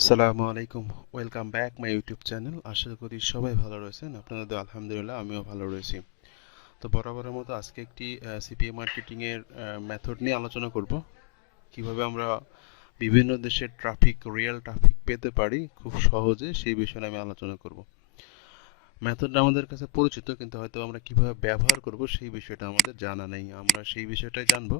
আসসালামু আলাইকুম, welcome back my YouTube channel. আশা করি সবাই ভালো রয়েছেন। আপনাদের আলহামদুলিল্লাহ আমিও ভালো রয়েছি। তো বরাবরের মতো আজকে একটি সিপিএ মার্কেটিংয়ের মেথড নিয়ে আলোচনা করব। কিভাবে আমরা বিভিন্ন দেশের ট্রাফিক, রিয়েল ট্রাফিক পেতে পারি খুব সহজে, সেই বিষয়ে আমি আলোচনা করব। মেথডটা আমাদের কাছে পরিচিত, কিন্তু হয়তো আমরা কিভাবে ব্যবহার করব সেই বিষয়টা আমাদের জানা নেই। আমরা সেই বিষয়টাই জানবো।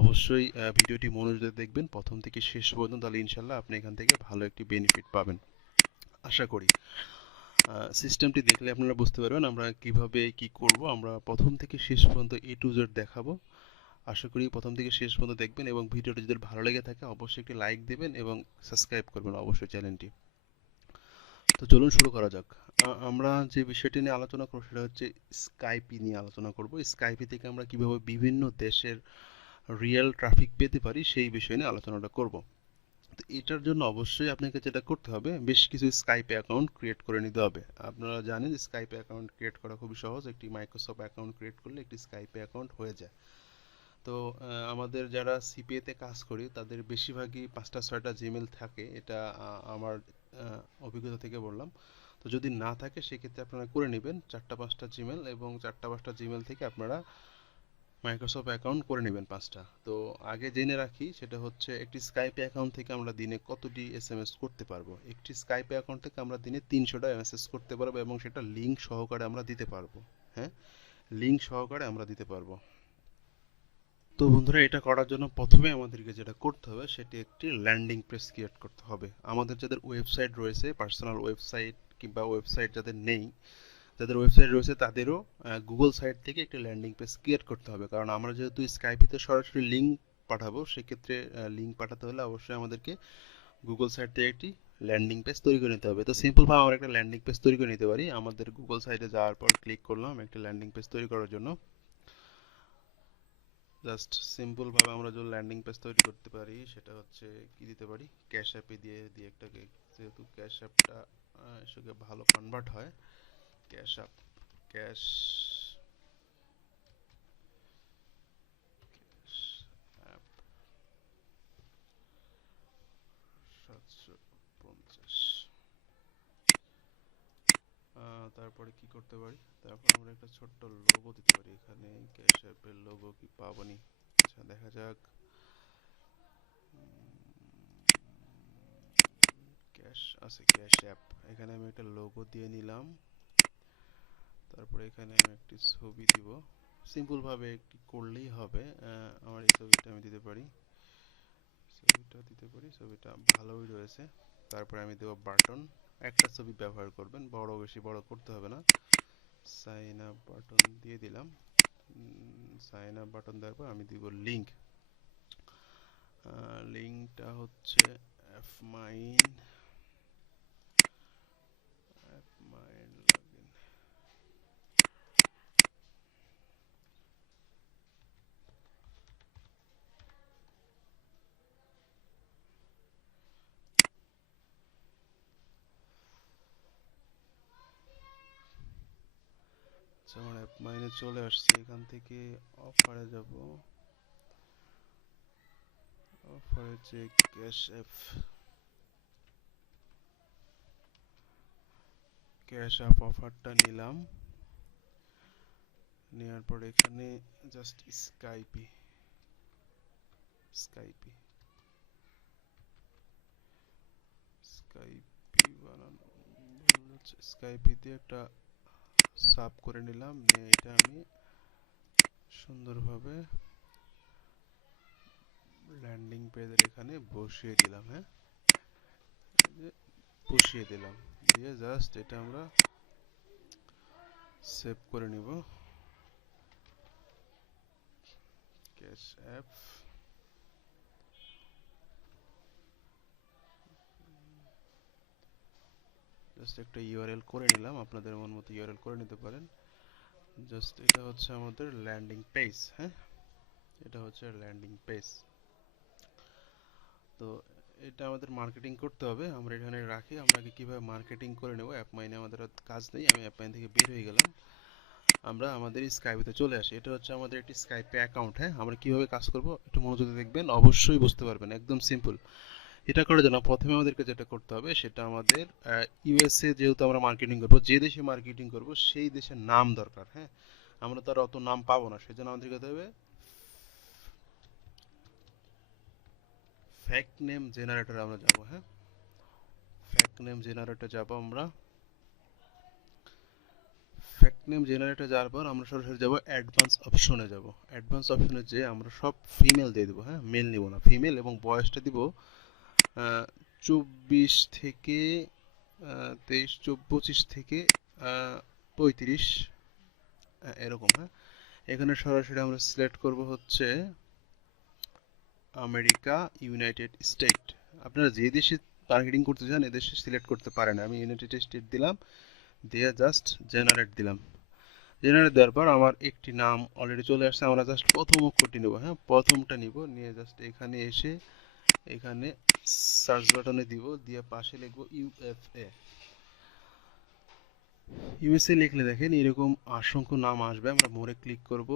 অবশ্যই ভিডিওটি মনোযোগ দিয়ে দেখবেন প্রথম থেকে শেষ পর্যন্ত, তাহলে ইনশাল্লাহ আপনি এখান থেকে ভালো একটি বেনিফিট পাবেন আশা করি। সিস্টেমটি দেখলে আপনারা বুঝতে পারবেন আমরা কিভাবে কি করব। আমরা প্রথম থেকে শেষ পর্যন্ত এ টু জেড দেখাবো। আশা করি প্রথম থেকে শেষ পর্যন্ত দেখবেন, এবং ভিডিওটি যদি ভালো লেগে থাকে অবশ্যই একটি লাইক দেবেন এবং সাবস্ক্রাইব করবেন অবশ্যই চ্যানেলটি। তো চলুন শুরু করা যাক। আমরা যে বিষয়টি নিয়ে আলোচনা করব সেটা হচ্ছে স্কাইপি নিয়ে আলোচনা করব। স্কাইপি থেকে আমরা কিভাবে বিভিন্ন দেশের রিয়েল ট্রাফিক পেতে পারি সেই বিষয় নিয়ে আলোচনাটা করব। তো এটার জন্য অবশ্যই আপনাকে যেটা করতে হবে, বেশ কিছু স্কাইপে অ্যাকাউন্ট ক্রিয়েট করে নিতে হবে। আপনারা জানেন স্কাইপে অ্যাকাউন্ট ক্রিয়েট করা খুবই সহজ। একটি মাইক্রোসফট অ্যাকাউন্ট ক্রিয়েট করলে একটি স্কাইপে অ্যাকাউন্ট হয়ে যায়। তো আমাদের যারা সিপিএ তে কাজ করি তাদের বেশিরভাগই 5টা 6টা জিমেল থাকে। এটা আমার অভিজ্ঞতা থেকে বললাম। তো যদি না থাকে সেক্ষেত্রে আপনারা করে নেবেন 4টা 5টা জিমেল, এবং 4টা 5টা জিমেল থেকে আপনারা মাইক্রোসফট অ্যাকাউন্ট করে নেবেন 5টা। তো আগে জেনে রাখি, সেটা হচ্ছে একটি স্কাইপে অ্যাকাউন্ট থেকে আমরা দিনে কতটি এসএমএস করতে পারবো। একটি স্কাইপে অ্যাকাউন্ট থেকে আমরা দিনে 300টা মেসেজ করতে পারবো, এবং সেটা লিঙ্ক সহকারে আমরা দিতে পারবো। হ্যাঁ, লিঙ্ক সহকারে আমরা দিতে পারবো। তো বন্ধুরা, এটা করার জন্য প্রথমে আমাদেরকে যেটা করতে হবে সেটি একটি ল্যান্ডিং পেজ ক্রিয়েট করতে হবে। আমাদের যাদের ওয়েবসাইট রয়েছে, পার্সোনাল ওয়েবসাইট কিংবা ওয়েবসাইট যাদের নেই, যাদের ওয়েবসাইট রয়েছে তাদেরও গুগল সাইট থেকে একটি ল্যান্ডিং পেজ ক্রিয়েট করতে হবে। কারণ আমরা যেহেতু স্কাইপিতে সরাসরি লিঙ্ক পাঠাবো, সেক্ষেত্রে লিঙ্ক পাঠাতে হলে অবশ্যই আমাদেরকে গুগল সাইট থেকে একটি ল্যান্ডিং পেজ তৈরি করে নিতে হবে। তো সিম্পলভাবে আমরা একটা ল্যান্ডিং পেজ তৈরি করে নিতে পারি। আমাদের গুগল সাইটে যাওয়ার পর ক্লিক করলাম একটি ল্যান্ডিং পেজ তৈরি করার জন্য। জাস্ট সিম্পলভাবে আমরা যে ল্যান্ডিং পেজ তৈরি করতে পারি সেটা হচ্ছে কি দিতে পারি, ক্যাশ অ্যাপে দিয়ে দিয়ে একটাকে, যেহেতু ক্যাশ অ্যাপটা এসে ভালো কনভার্ট হয়। Cash app, cash app 750। তারপরে কি করতে পারি, তারপর আমরা একটা ছোট্ট লোগো দিতে পারি এখানে। ক্যাশ অ্যাপের লোগো কি পাবনি? আচ্ছা, দেখা যাক। ক্যাশ আছে, ক্যাশ অ্যাপ। এখানে আমি একটা লোগো দিয়ে নিলাম। তারপরে এখানে আমি একটি ছবি দিব। সিম্পলভাবে একটি করলেই হবে। আমার এই ছবিটা আমি দিতে পারি, ছবিটা ভালোই রয়েছে। তারপরে আমি দেবো বাটন। একটা ছবি ব্যবহার করবেন, বেশি বড় করতে হবে না। সাইন আপ বাটন দিয়ে দিলাম। সাইন আপ বাটন দেওয়ার পর আমি দিব লিঙ্ক। লিঙ্কটা হচ্ছে অ্যাপ মাইন, লগইন। আচ্ছা, আমার অ্যাপ মাইনে চলে আসছে। এখান থেকে অফারে যাব। অফারে যে ক্যাশ অ্যাপ, ক্যাশ অ্যাপ অফারটা নিলাম। নেওয়ার পর এখানে জাস্ট স্কাইপি, স্কাইপি স্কাইপি বানানো হচ্ছে। স্কাইপি দিয়ে একটা সাব করে নিলাম, নিয়ে এটা আমি সুন্দরভাবে ল্যান্ডিং পেজের এখানে বসিয়ে দিলাম। হ্যাঁ, বসিয়ে দিলাম, দিয়ে জাস্ট এটা আমরা সেভ করে নিব। ক্যাশ অ্যাপ, জাস্ট একটা ইউআরএল করে নিলাম। আপনাদের মন মতো ইউআরএল করে নিতে পারেন। জাস্ট এটা হচ্ছে আমাদের ল্যান্ডিং পেজ। হ্যাঁ, এটা হচ্ছে ল্যান্ডিং পেজ। তো এটা আমাদের মার্কেটিং করতে হবে। আমরা এখানে রাখি, আমরা কিভাবে মার্কেটিং করে নেব। অ্যাপ মাইনে আমাদের কাজ নেই, আমি অ্যাপ মাইন থেকে বের হয়ে গেলাম। আমরা আমাদের স্কাইপে চলে আসি। এটা হচ্ছে আমাদের একটি স্কাইপে অ্যাকাউন্ট। হ্যাঁ, আমরা কিভাবে কাজ করব একটু মনোযোগ দেখবেন, অবশ্যই বুঝতে পারবেন। একদম সিম্পল। এটা করার জন্য প্রথমে আমাদেরকে যেটা করতে হবে সেটা আমাদের ইউএসএ যেহেতু আমরা মার্কেটিং করব, যে দেশে মার্কেটিং করব সেই দেশের নাম দরকার। হ্যাঁ, আমরা তো আর অত নাম পাবো না, সেজন্য আমাদেরকে করতে হবে ফ্যাক্ট নেম জেনারেটরে আমরা যাব। হ্যাঁ, ফ্যাক্ট নেম জেনারেটরে যাব আমরা। ফ্যাক্ট নেম জেনারেটরে যাওয়ার পর আমরা সরাসরি যাব অ্যাডভান্স অপশনে যাব। অ্যাডভান্স অপশনে যে আমরা সব ফিমেল দিয়ে দেবো। হ্যাঁ, মেল নিব না, ফিমেল, এবং বয়সটা দিব 24 থেকে 23, 25 থেকে 35, এরকম। হ্যাঁ, এখানে সরাসরি আমরা সিলেক্ট করব হচ্ছে আমেরিকা, ইউনাইটেড স্টেট। আপনারা যে দেশে টার্গেটিং করতে চান এ দেশে সিলেক্ট করতে পারেন। আমি ইউনাইটেড স্টেট দিলাম, দিয়ে জাস্ট জেনারেট দিলাম। জেনারেট দেওয়ার পর আমার একটি নাম অলরেডি চলে আসছে, আমরা জাস্ট প্রথম অক্ষরটি নেব। হ্যাঁ, প্রথমটা নিব, নিয়ে জাস্ট এখানে এসে এখানে সার্চ বাটনে দিব, দিয়ে পাশে লিখব ইউএফএ। ইউএসএ লিখলে দেখেন এরকম অসংখ্য নাম আসবে। আমরা মোড়ে ক্লিক করব,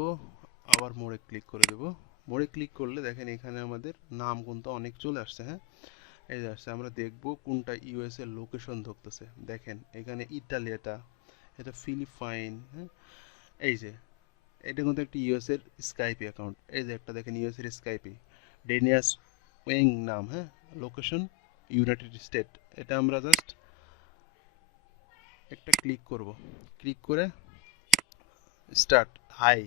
আবার মোড়ে ক্লিক করে দেব। মোড়ে ক্লিক করলে দেখেন এখানে আমাদের নাম কিন্তু অনেক চলে আসছে। হ্যাঁ, এই যে আসছে, আমরা দেখব কোনটা ইউএসএ লোকেশন ধরতেছে। দেখেন এখানে ইতালি, এটা ফিলিপাইন। হ্যাঁ, এই যে এটা কিন্তু একটা ইউএস এর স্কাইপি অ্যাকাউন্ট। এই যে একটা দেখেন ইউএস এর স্কাইপি, ডেনিয়াস ওয়েং নাম। হ্যাঁ, লোকেশন ইউনাইটেড স্টেট। এটা আমরা জাস্ট একটা ক্লিক করব, ক্লিক করে স্টার্ট হাই।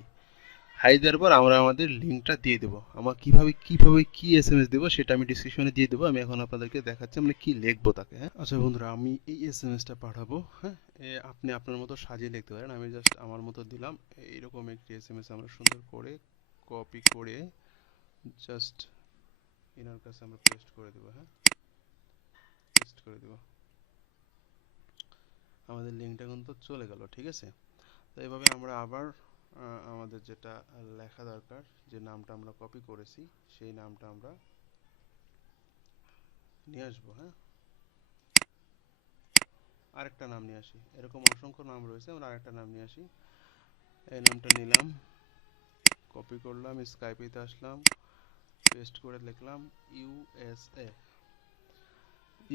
হাই দেওয়ার পর আমরা আমাদের লিঙ্কটা দিয়ে দেবো। আমরা কিভাবে কি এসএমএস দেবো সেটা আমি ডিসক্রিপশনে দিয়ে দেবো। আমি এখন আপনাদেরকে দেখাচ্ছি আমরা কি লিখবো তাকে। হ্যাঁ, আচ্ছা বন্ধুরা, আমি এই এসএমএসটা পাঠাবো। হ্যাঁ, আপনি আপনার মতো সাজিয়ে লিখতে পারেন। আমি জাস্ট আমার মতো দিলাম। এইরকম একটি এসএমএস আমরা সুন্দর করে কপি করে জাস্ট ইনার কাছে আমরা পেস্ট করে দেবো। হ্যাঁ, পেস্ট করে দেবো। আমাদের লিঙ্কটা কিন্তু চলে গেল। ঠিক আছে, তো এইভাবে আমরা আবার আমাদের যেটা লেখা দরকার, যে নামটা আমরা কপি করেছি সেই নামটা আমরা নিয়ে আসবো। হ্যাঁ, আরেকটা নাম নিয়ে আসি। এরকম অসংখ্য নাম রয়েছে, আমরা আরেকটা নাম নিয়ে আসি। এই নামটা নিলাম, কপি করলাম, স্কাইপিতে আসলাম, পেস্ট করে লিখলাম ইউএসএ।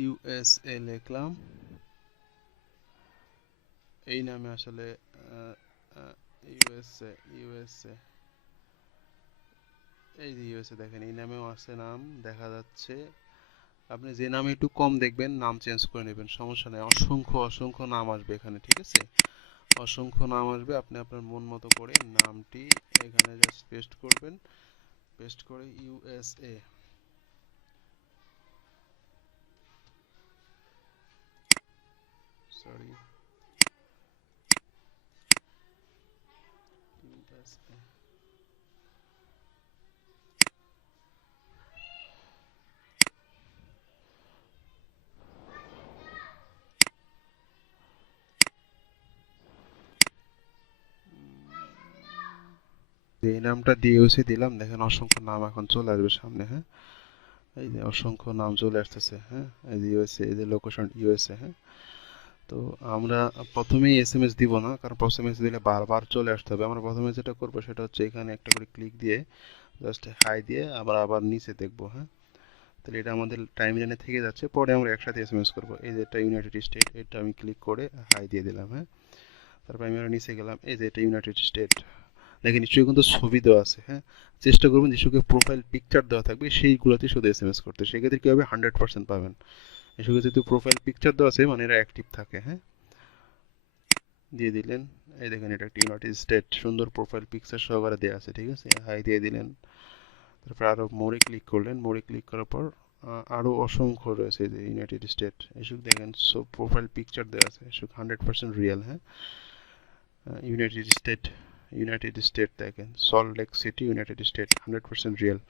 ইউএসএ লিখলাম। এই নামে আসলে ইউএসএ, ইউএসএ, এই যে ইউএসএ দেখেন এই নামেও আছে, নাম দেখা যাচ্ছে। আপনি যে নামে একটু কম দেখবেন নাম চেঞ্জ করে নেবেন, সমস্যা নেই। অসংখ্য অসংখ্য নাম আসবে এখানে। ঠিক আছে, অসংখ্য নাম আসবে। আপনি আপনার মন মতো করে নামটি এখানে জাস্ট পেস্ট করবেন, পেস্ট করে ইউএসএ, সরি ইউএসএ, এই নামটা দিয়ে ইউএসএ দিলাম। দেখেন অসংখ্য নাম এখন চলে আসবে সামনে। হ্যাঁ, এই যে অসংখ্য নাম চলে আসতেছে। হ্যাঁ, এই যে ইউএসএ, এই যে লোকেশন ইউএসএ। হ্যাঁ, তো আমরা প্রথমেই এসএমএস দিব না, কারণ এসএমএস দিলে বারবার চলে আসতে হবে। আমরা প্রথমে যেটা করবো সেটা হচ্ছে এখানে একটা করে ক্লিক দিয়ে জাস্ট হাই দিয়ে আবার আবার নিচে দেখবো। হ্যাঁ, তাহলে এটা আমাদের টাইম লাইনে থেকে যাচ্ছে, পরে আমরা একসাথে এসএমএস করবো। এই যে এটা ইউনাইটেড স্টেট, এটা আমি ক্লিক করে হাই দিয়ে দিলাম। হ্যাঁ, তারপর আমি আরো নিচে গেলাম, এই যে এটা ইউনাইটেড স্টেট। দেখেন নিশ্চয়ই কিন্তু ছবি দেওয়া আছে। হ্যাঁ, চেষ্টা করবেন যেসব প্রোফাইল পিকচার দেওয়া থাকবে সেইগুলোতে শুধু এসএমএস করতে, সেক্ষেত্রে কি হবে 100% পাবেন। এসব যেহেতু প্রোফাইল পিকচার দেওয়া আছে মানে এরা অ্যাক্টিভ থাকে। হ্যাঁ, দিয়ে দিলেন। এই দেখেন এটা একটা ইউনাইটেড স্টেট, সুন্দর প্রোফাইল পিকচার সহকারে দেওয়া আছে। ঠিক আছে, হাই দিয়ে দিলেন। তারপর আরো মোড়ে ক্লিক করলেন, মোড়ে ক্লিক করার পর আরো অসংখ্য রয়েছে যে ইউনাইটেড স্টেট। এসব দেখেন সব প্রোফাইল পিকচার দেওয়া আছে, এসব 100% রিয়েল। হ্যাঁ, ইউনাইটেড স্টেট, ইউনাইটেড স্টেট দেখেন salt lake city, United state, 100% real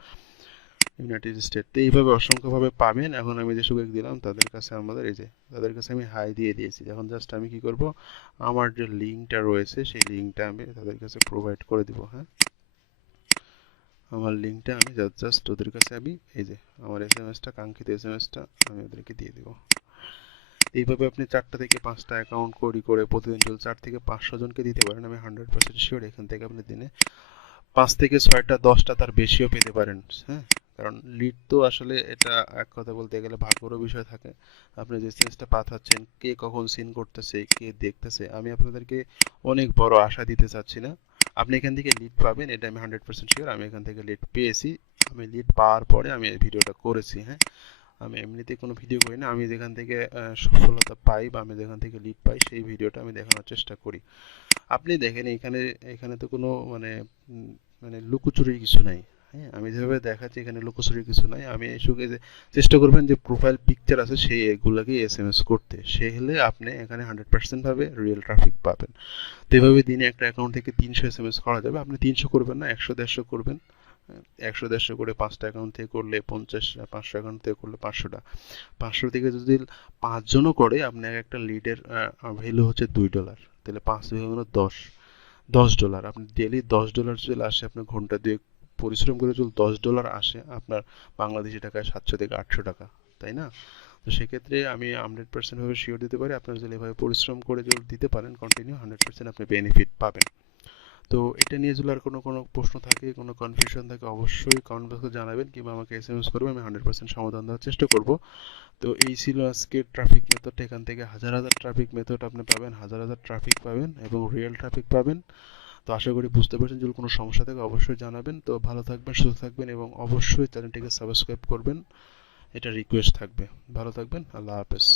United state. তো এইভাবে অসংখ্যভাবে পাবেন। এখন আমি যে সুযোগ দিলাম তাদের কাছে আমাদের, এই যে তাদের কাছে আমি হাই দিয়ে দিয়েছি। এখন জাস্ট আমি কি করব, আমার যে লিঙ্কটা রয়েছে সেই লিঙ্কটা আমি তাদের কাছে প্রোভাইড করে দিব। হ্যাঁ, আমার লিঙ্কটা আমি জাস্ট ওদের কাছে আমি এই যে আমার এসএমএসটা, কাঙ্ক্ষিত এসএমএসটা আমি ওদেরকে দিয়ে দিব। এইভাবে আপনি 4টা থেকে 5টা অ্যাকাউন্ট করে প্রতিদিন যদি 4 থেকে 500 জনকে দিতে পারেন, আমি 100% শিওর এখান থেকে আপনি দিনে 5 থেকে 6টা 10টা তার বেশিও পেতে পারেন। হ্যাঁ, কারণ লিড তো আসলে এটা এক কথা বলতে গেলে ভাগ্যেরও বিষয় থাকে। আপনি যে সেন্সটা পাঠাচ্ছেন, কে কখন সিন করতেছে, কে দেখতেছে, আমি আপনাদেরকে অনেক বড় আশা দিতে চাচ্ছি না। আপনি এখান থেকে লিড পাবেন, এটা আমি 100% শিওর। আমি এখান থেকে লিড পেয়েছি। আমি লিড পাওয়ার পরে আমি এই ভিডিওটা করেছি, হ্যাঁ। আমি এমনিতে কোনো ভিডিও করি না, আমি যেখান থেকে সফলতা পাই বা আমি যেখান থেকে লিড পাই সেই ভিডিওটা আমি দেখানোর চেষ্টা করি। আপনি দেখেন এখানে, এখানে তো কোনো মানে মানে লুকোচুরির কিছু নাই। হ্যাঁ, আমি যেভাবে দেখাচ্ছি এখানে লুকোচুরির কিছু নাই। আমি সুখে যে চেষ্টা করবেন যে প্রোফাইল পিকচার আছে সেই এগুলাকে এসএমএস করতে, সে হলে আপনি এখানে 100% ভাবে রিয়েল ট্রাফিক পাবেন। তো এভাবে দিনে একটা অ্যাকাউন্ট থেকে 300 এসএমএস করা যাবে। আপনি 300 করবেন না, 100 150 করবেন। 100 150 করে 5টা অ্যাকাউন্ট থেকে করলে 50, 500 অ্যাকাউন্ট থেকে করলে 500টা। 500 থেকে যদি 5 জনও করে, আপনার একটা লিডের ভ্যালু হচ্ছে $2, তাহলে 5 দুই হলো 10, $10। আপনি ডেলি $10 চলে আসে, আপনার ঘন্টা দুয়েক পরিশ্রম করে যদি $10 আসে, আপনার বাংলাদেশি টাকায় 700 থেকে 800 টাকা, তাই না? তো সেক্ষেত্রে আমি 100% ভাবে শিওর দিতে পারি, আপনারা যদি এভাবে পরিশ্রম করে যদি দিতে পারেন কন্টিনিউ, 100% আপনি বেনিফিট পাবেন। তো এটা নিয়ে যদি আর কোনো প্রশ্ন থাকে, কোনো কনফিউশন থাকে, অবশ্যই কমেন্ট বক্সে জানাবেন কিংবা আমাকে এসএমএস করবেন, আমি 100% সমাধান দেওয়ার চেষ্টা করব। তো এই ছিল আজকের ট্রাফিক মেথড। এখান থেকে হাজার হাজার ট্রাফিক মেথড আপনি পাবেন, হাজার হাজার ট্রাফিক পাবেন এবং রিয়েল ট্রাফিক পাবেন। তো আশা করি বুঝতে পারছেন। যদি কোনো সমস্যা থাকে অবশ্যই জানাবেন। তো ভালো থাকবেন, সুস্থ থাকবেন এবং অবশ্যই চ্যানেলটিকে সাবস্ক্রাইব করবেন, এটা রিকোয়েস্ট থাকবে। ভালো থাকবেন, আল্লাহ হাফেজ।